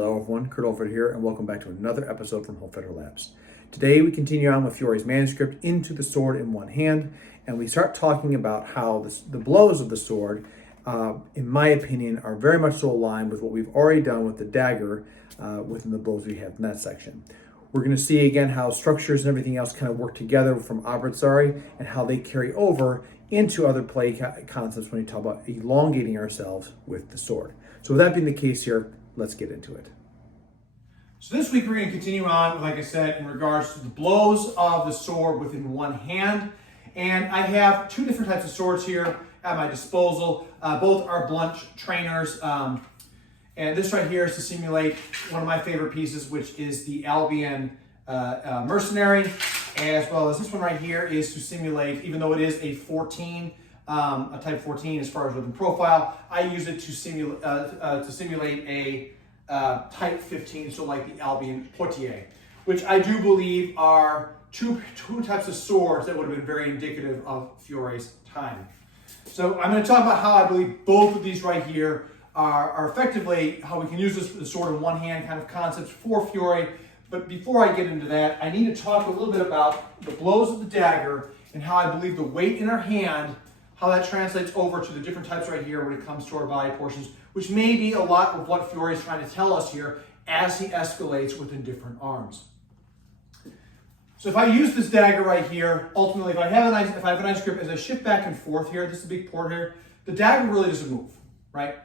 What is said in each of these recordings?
Hello everyone, Kurt Olford here, and welcome back to another episode from Hope Federal Labs. Today we continue on with Fiore's manuscript, Into the Sword in One Hand, and we start talking about how the blows of the sword, in my opinion, are very much so aligned with what we've already done with the dagger within the blows we have in that section. We're going to see again how structures and everything else kind of work together from Armizare and how they carry over into other play concepts when we talk about elongating ourselves with the sword. So with that being the case here, let's get into it. So this week we're going to continue on, like I said, in regards to the blows of the sword within one hand. And I have two different types of swords here at my disposal. Both are blunt trainers. And this right here is to simulate one of my favorite pieces, which is the Albion Mercenary, as well as this one right here is to simulate, even though it is a 14, a type 14 as far as within profile, I use it to simulate a type 15, so like the Albion Portier, which I do believe are two types of swords that would have been very indicative of Fiore's time. So I'm going to talk about how I believe both of these right here are effectively how we can use the sword in one hand kind of concepts for Fiore. But before I get into that, I need to talk a little bit about the blows of the dagger and how I believe the weight in our hand, how that translates over to the different types right here when it comes to our body portions, which may be a lot of what Fiore is trying to tell us here as he escalates within different arms. So if I use this dagger right here, ultimately if I have a nice grip, as I shift back and forth here, this is a big port here, the dagger really doesn't move, right?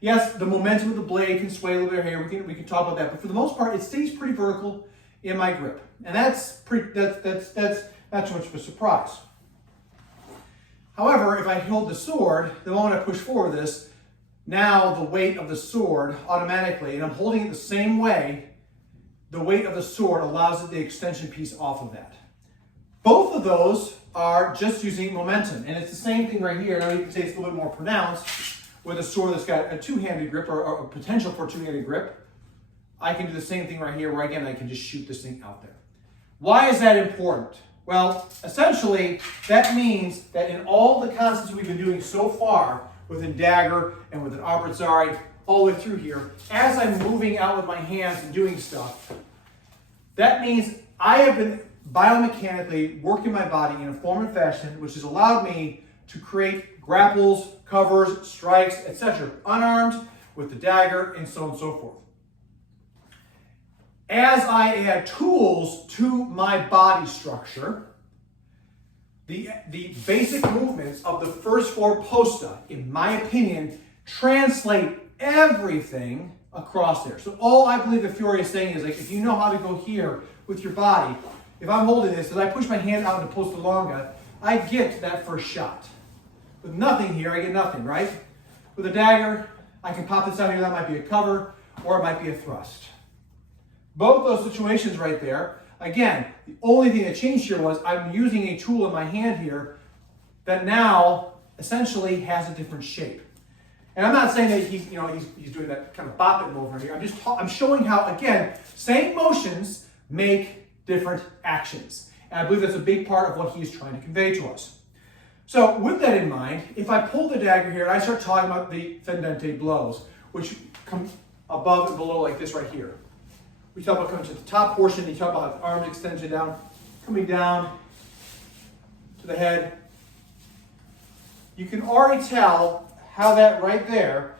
Yes, the momentum of the blade can sway a little bit here. We can talk about that, but for the most part, it stays pretty vertical in my grip, and that's not too much of a surprise. However, if I hold the sword, the moment I push forward this, now the weight of the sword automatically, and I'm holding it the same way, the weight of the sword allows the extension piece off of that. Both of those are just using momentum, and it's the same thing right here. Now you can say it's a little bit more pronounced with a sword that's got a two-handed grip or a potential for a two-handed grip. I can do the same thing right here where again I can just shoot this thing out there. Why is that important? Well, essentially that means that in all the concepts we've been doing so far within dagger and within Armizare, all the way through here, as I'm moving out with my hands and doing stuff, that means I have been biomechanically working my body in a form and fashion which has allowed me to create grapples, covers, strikes, etc., unarmed with the dagger, and so on and so forth. As I add tools to my body structure, the basic movements of the first four posta, in my opinion, translate everything across there. So all I believe that Fiore is saying is, like, if you know how to go here with your body, if I'm holding this, as I push my hand out into posta longa, I get that first shot. With nothing here, I get nothing, right? With a dagger, I can pop this out here, that might be a cover, or it might be a thrust. Both those situations right there, again, the only thing that changed here was I'm using a tool in my hand here that now essentially has a different shape. And I'm not saying that he's doing that kind of bop it movement here. I'm showing how, again, same motions make different actions. And I believe that's a big part of what he's trying to convey to us. So with that in mind, if I pull the dagger here and I start talking about the fendente blows, which come above and below like this right here. We talk about coming to the top portion, you talk about arms extension down, coming down to the head. You can already tell how that right there,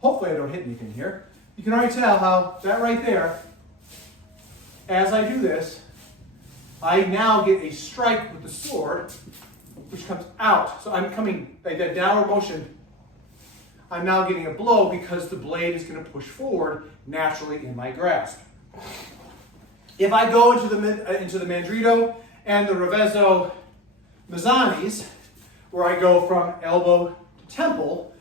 hopefully I don't hit anything here, you can already tell how that right there, as I do this, I now get a strike with the sword, which comes out. So I'm coming, like that downward motion, I'm now getting a blow because the blade is going to push forward naturally in my grasp. If I go into the Mandrito and the Revezzo Mezzanis, where I go from elbow to temple,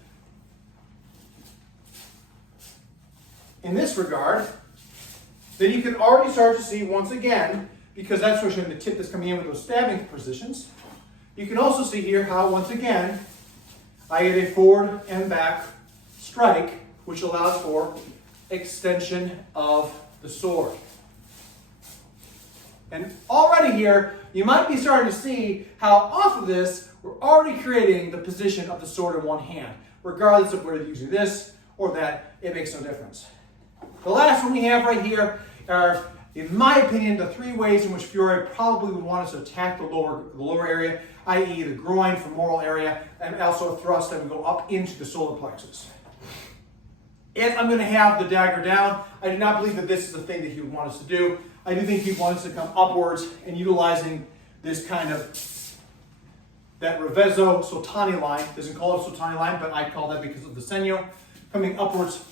in this regard, then you can already start to see once again, because that's where the tip that's coming in with those stabbing positions, you can also see here how, once again, I get a forward and back strike, which allows for extension of the sword. And already here, you might be starting to see how off of this, we're already creating the position of the sword in one hand. Regardless of whether you're using this or that, it makes no difference. The last one we have right here are, in my opinion, the three ways in which Fiore probably would want us to attack the lower area, i.e. the groin, femoral area, and also a thrust that would go up into the solar plexus. If I'm going to have the dagger down, I do not believe that this is the thing that he would want us to do. I do think he wants us to come upwards and utilizing this kind of, that revezzo sotani line. Doesn't call it sotani line, but I call that because of the segno, coming upwards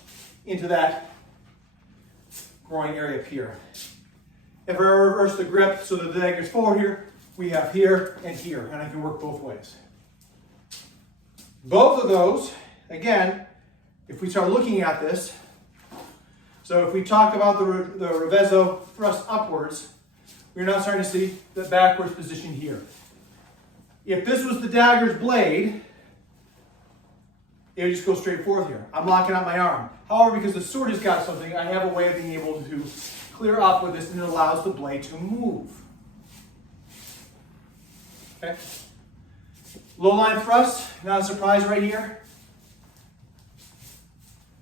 into that groin area up here. If I reverse the grip so that the dagger's forward here, we have here, and I can work both ways. Both of those, again, if we start looking at this, so if we talk about the revezzo thrust upwards, we're now starting to see the backwards position here. If this was the dagger's blade, it would just go straight forth here. I'm locking out my arm. However, because the sword has got something, I have a way of being able to clear up with this, and it allows the blade to move. Okay. Low line thrust, not a surprise right here.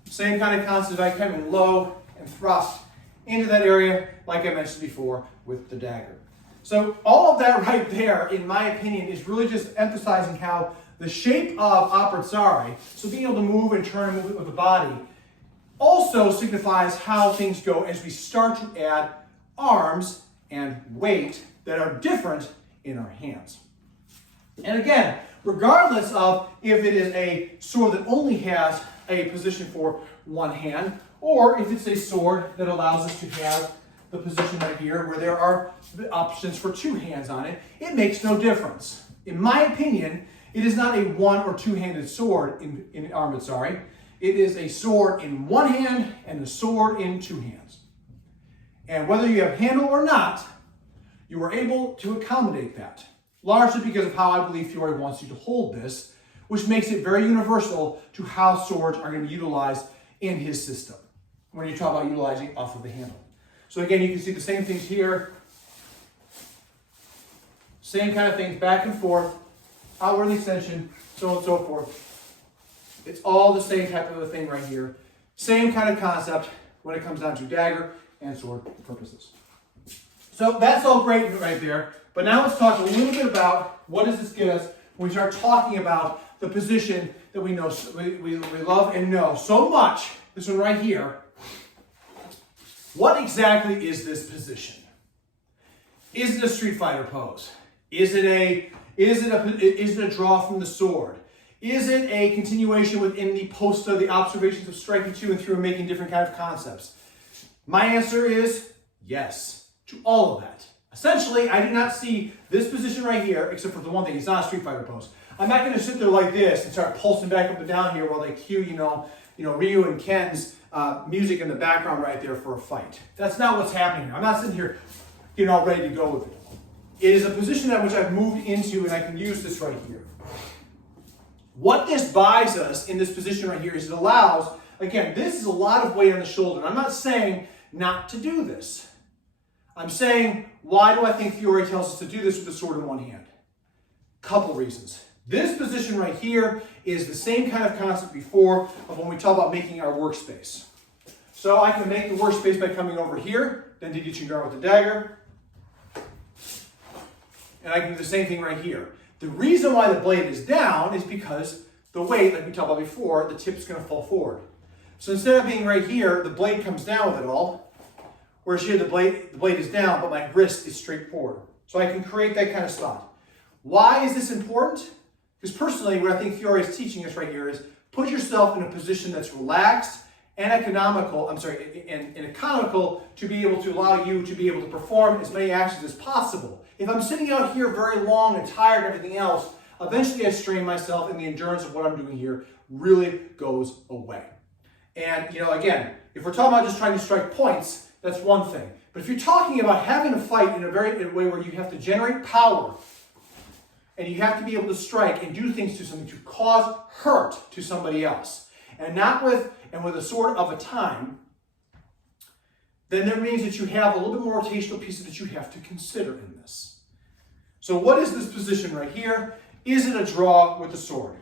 Same kind of concept, I come in low and thrust into that area, like I mentioned before, with the dagger. So all of that right there, in my opinion, is really just emphasizing how the shape of Armizare, so being able to move and turn and move with the body, also signifies how things go as we start to add arms and weight that are different in our hands. And again, regardless of if it is a sword that only has a position for one hand, or if it's a sword that allows us to have the position right here where there are the options for two hands on it, it makes no difference. In my opinion, it is not a one or two-handed sword in Armizare. It is a sword in one hand and a sword in two hands. And whether you have handle or not, you are able to accommodate that, largely because of how I believe Fiore wants you to hold this, which makes it very universal to how swords are going to be utilized in his system when you talk about utilizing off of the handle. So again, you can see the same things here. Same kind of things, back and forth, outward extension, so on and so forth. It's all the same type of a thing right here. Same kind of concept when it comes down to dagger and sword purposes. So that's all great right there. But now let's talk a little bit about what does this get us when we start talking about the position that we know, we love and know so much. This one right here. What exactly is this position? Is it a Street Fighter pose? Is it a draw from the sword? Is it a continuation within the posta, the observations of striking to and through and making different kind of concepts? My answer is yes to all of that. Essentially, I do not see this position right here, except for the one thing, it's not a Street Fighter pose. I'm not going to sit there like this and start pulsing back up and down here while they cue, Ryu and Ken's music in the background right there for a fight. That's not what's happening here. I'm not sitting here, ready to go with it. It is a position at which I've moved into, and I can use this right here. What this buys us in this position right here is it allows, again, this is a lot of weight on the shoulder. I'm not saying not to do this. I'm saying, why do I think Fiore tells us to do this with the sword in one hand? Couple reasons. This position right here is the same kind of concept before of when we talk about making our workspace. So I can make the workspace by coming over here, then to get you guard with the dagger. And I can do the same thing right here. The reason why the blade is down is because the weight, like we talked about before, the tip's going to fall forward. So instead of being right here, the blade comes down with it all. Whereas here, the blade is down, but my wrist is straight forward. So I can create that kind of spot. Why is this important? Because personally, what I think Fiore is teaching us right here is put yourself in a position that's relaxed and economical to be able to allow you to be able to perform as many actions as possible. If I'm sitting out here very long and tired and everything else, eventually I strain myself and the endurance of what I'm doing here really goes away. And, again, if we're talking about just trying to strike points, that's one thing. But if you're talking about having a fight in a way where you have to generate power and you have to be able to strike and do things to something to cause hurt to somebody else, and with a sword of a time, then that means that you have a little bit more rotational pieces that you have to consider in this. So what is this position right here? Is it a draw with the sword?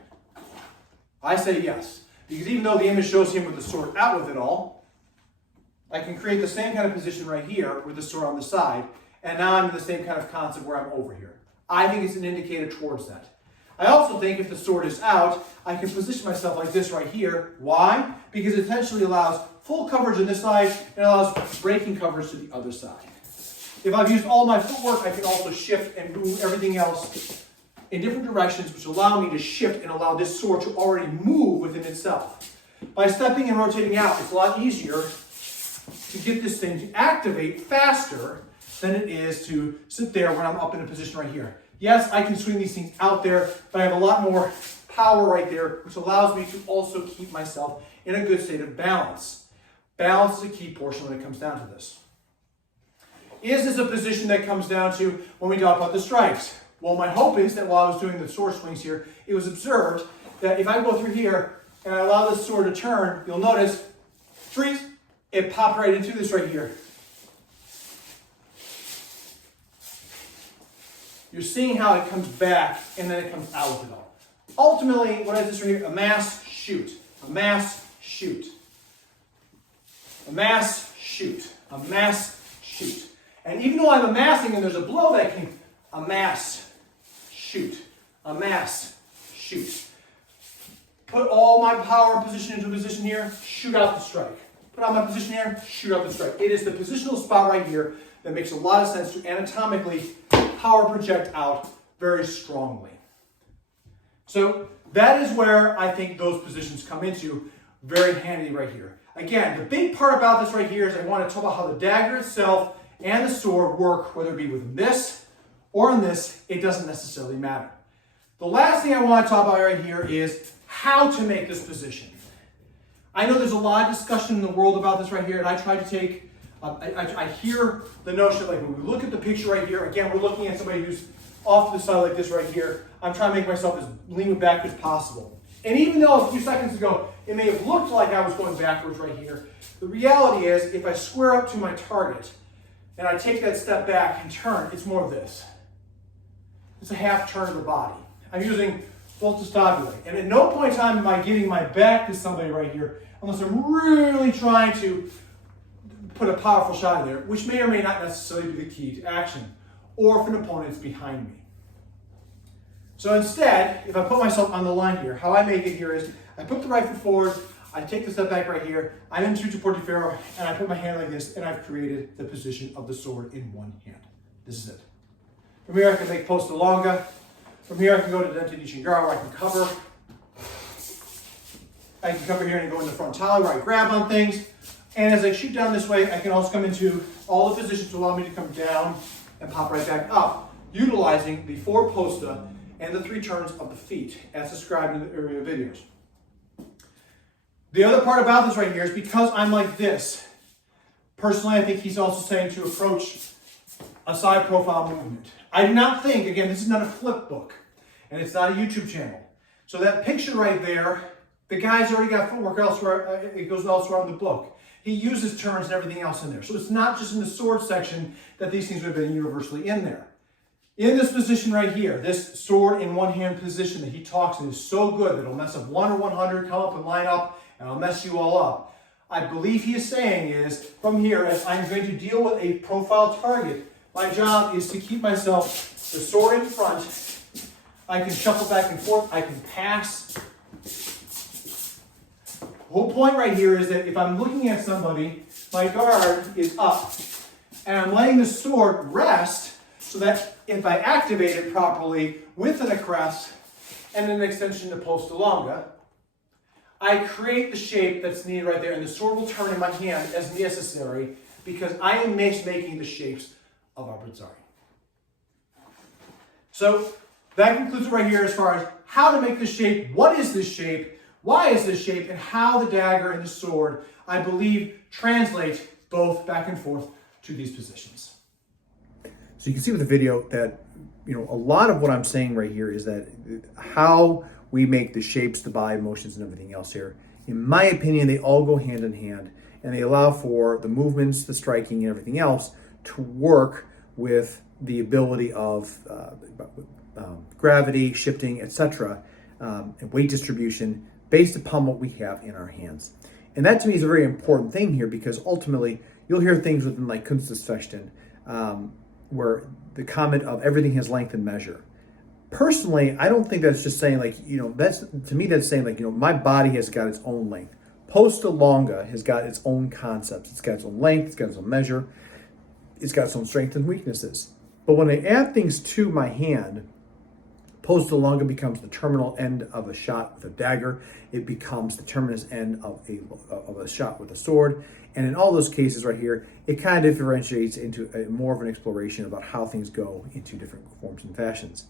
I say yes. Because even though the image shows him with the sword out with it all, I can create the same kind of position right here with the sword on the side, and now I'm in the same kind of concept where I'm over here. I think it's an indicator towards that. I also think if the sword is out, I can position myself like this right here. Why? Because it essentially allows full coverage on this side and allows breaking coverage to the other side. If I've used all my footwork, I can also shift and move everything else in different directions, which allow me to shift and allow this sword to already move within itself. By stepping and rotating out, it's a lot easier to get this thing to activate faster than it is to sit there when I'm up in a position right here. Yes, I can swing these things out there, but I have a lot more power right there, which allows me to also keep myself in a good state of balance. Balance is a key portion when it comes down to this. Is this a position that comes down to when we talk about the strikes? Well, my hope is that while I was doing the sword swings here, it was observed that if I go through here and I allow this sword to turn, you'll notice, freeze, it popped right into this right here. You're seeing how it comes back and then it comes out with it all. Ultimately, what is this right here? A mass shoot. A mass shoot. A mass shoot. A mass shoot. And even though I'm amassing and there's a blow that came, a mass shoot. A mass shoot. Put all my power and position into a position here, shoot out the strike. Put on my position here, shoot out the strike. It is the positional spot right here that makes a lot of sense to anatomically power project out very strongly. So that is where I think those positions come into very handy right here. Again, the big part about this right here is I want to talk about how the dagger itself and the sword work, whether it be within this or in this, it doesn't necessarily matter. The last thing I want to talk about right here is how to make this position. I know there's a lot of discussion in the world about this right here, and I try to take I hear the notion of, like, when we look at the picture right here, again, we're looking at somebody who's off to the side like this right here. I'm trying to make myself as lean back as possible. And even though a few seconds ago, it may have looked like I was going backwards right here, the reality is if I square up to my target and I take that step back and turn, it's more of this. It's a half turn of the body. I'm using full testabule. And at no point in time am I giving my back to somebody right here unless I'm really trying to put a powerful shot in there, which may or may not necessarily be the key to action, or if an opponent's behind me. So instead, if I put myself on the line here, how I make it here is I put the right foot forward, I take the step back right here, I'm in Tutto Portaferro, and I put my hand like this, and I've created the position of the sword in one hand. This is it. From here I can make posta longa. From here I can go to dente di cingaro, where I can cover. I can cover here and go into frontale, where I grab on things. And as I shoot down this way, I can also come into all the positions to allow me to come down and pop right back up, utilizing the 4 posta and the 3 turns of the feet, as described in the earlier videos. The other part about this right here is because I'm like this, personally, I think he's also saying to approach a side profile movement. I do not think, again, this is not a flip book, and it's not a YouTube channel. So that picture right there, the guy's already got footwork elsewhere, it goes elsewhere in the book. He uses turns and everything else in there. So it's not just in the sword section that these things would have been universally in there. In this position right here, this sword in one hand position that he talks in is so good that it'll mess up 1 or 100, come up and line up, and I'll mess you all up. I believe he is saying is, from here, as I'm going to deal with a profile target, my job is to keep myself, the sword in front. I can shuffle back and forth, I can pass. The whole point right here is that if I'm looking at somebody, my guard is up, and I'm letting the sword rest so that if I activate it properly with an acrest and an extension to posta longa, I create the shape that's needed right there, and the sword will turn in my hand as necessary because I am making the shapes of Armizare. So that concludes it right here as far as how to make this shape, what is this shape, why is this shape, and how the dagger and the sword, I believe, translate both back and forth to these positions. So you can see with the video that, a lot of what I'm saying right here is that how we make the shapes, the body motions, and everything else here, in my opinion, they all go hand in hand, and they allow for the movements, the striking, and everything else to work with the ability of gravity, shifting, etc., and weight distribution, based upon what we have in our hands. And that to me is a very important thing here, because ultimately you'll hear things within like Kunstfechten, where the comment of everything has length and measure. Personally, I don't think that's just saying like, that's, to me, that's saying like, my body has got its own length. Posta longa has got its own concepts. It's got its own length, it's got its own measure, it's got its own strengths and weaknesses. But when I add things to my hand, posta longa becomes the terminal end of a shot with a dagger. It becomes the terminus end of a shot with a sword. And in all those cases right here, it kind of differentiates into more of an exploration about how things go into different forms and fashions.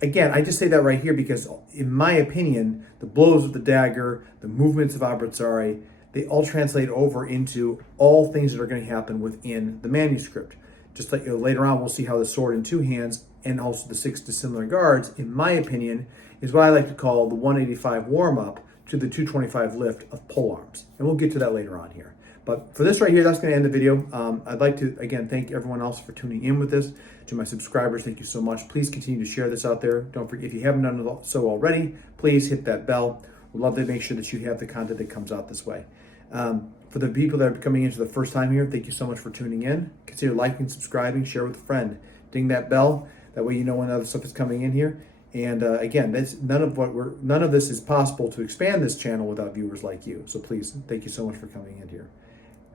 Again, I just say that right here because, in my opinion, the blows of the dagger, the movements of Armizare, they all translate over into all things that are going to happen within the manuscript. Just like later on, we'll see how the sword in two hands and also the 6 dissimilar guards, in my opinion, is what I like to call the 185 warm-up to the 225 lift of pole arms. And we'll get to that later on here. But for this right here, that's going to end the video. I'd like to, again, thank everyone else for tuning in with this. To my subscribers, thank you so much. Please continue to share this out there. Don't forget, if you haven't done so already, please hit that bell. We'd love to make sure that you have the content that comes out this way. For the people that are coming in for the first time here, thank you so much for tuning in. Consider liking, subscribing, share with a friend. Ding that bell. That way you know when other stuff is coming in here. And again, none of this is possible to expand this channel without viewers like you. So please, thank you so much for coming in here.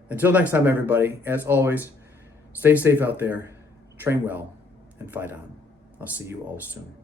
Until next time, everybody, as always, stay safe out there, train well, and fight on. I'll see you all soon.